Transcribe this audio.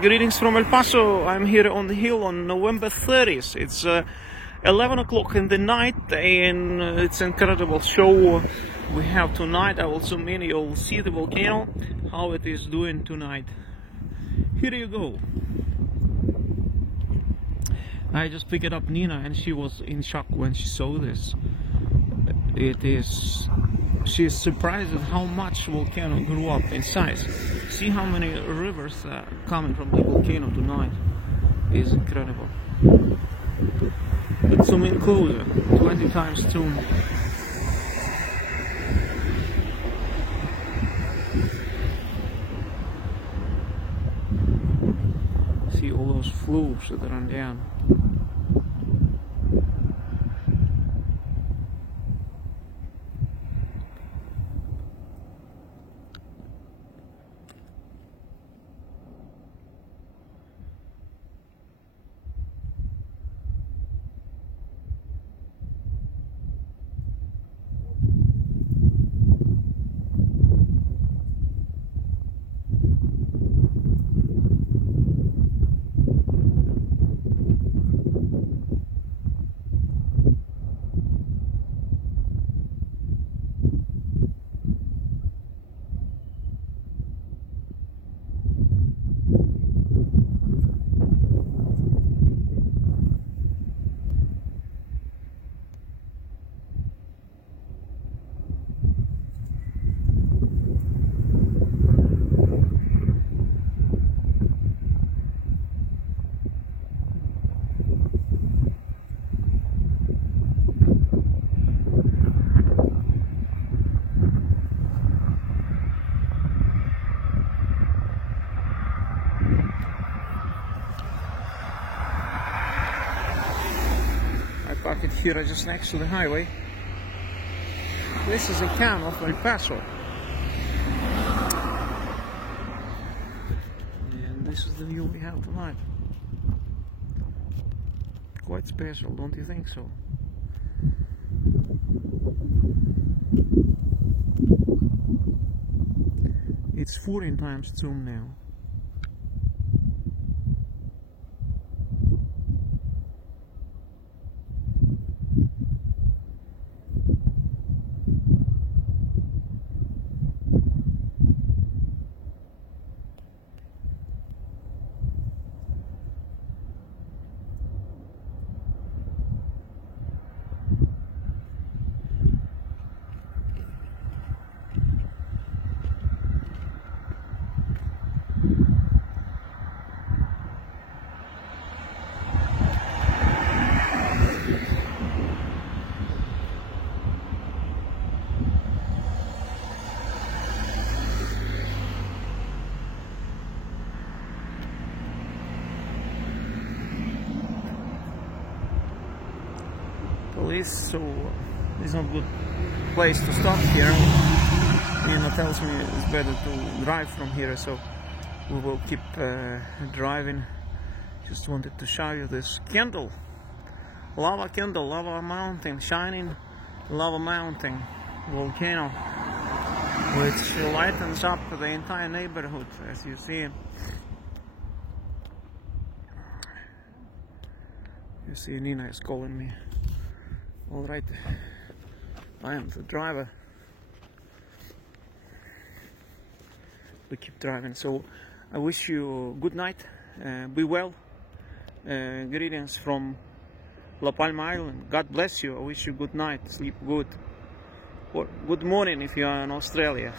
Greetings from El Paso. I'm here on the hill on November 30th. It's 11 o'clock in the night and it's an incredible show we have tonight. I will zoom in, you'll see the volcano, how it is doing tonight. Here you go. I just picked up Nina and she was in shock when she saw this. She's surprised at how much volcano grew up in size. See how many rivers are coming from the volcano tonight. It's incredible. Let's zoom in closer, 20 times zoom. See all those flows that run down. Park it here just next to the highway. This is a can of El Paso. And this is the view we have tonight. Quite special, don't you think so? It's 14 times zoom now. Police, so it's not a good place to stop here. Nina tells me it's better to drive from here, so we will keep driving. Just wanted to show you this candle, lava candle, lava mountain, shining lava mountain volcano, which lightens up the entire neighborhood, as you see. You see, Nina is calling me. Alright, I am the driver. We keep driving, so I wish you good night, be well, greetings from La Palma Island, God bless you, I wish you good night, sleep good, or good morning if you are in Australia.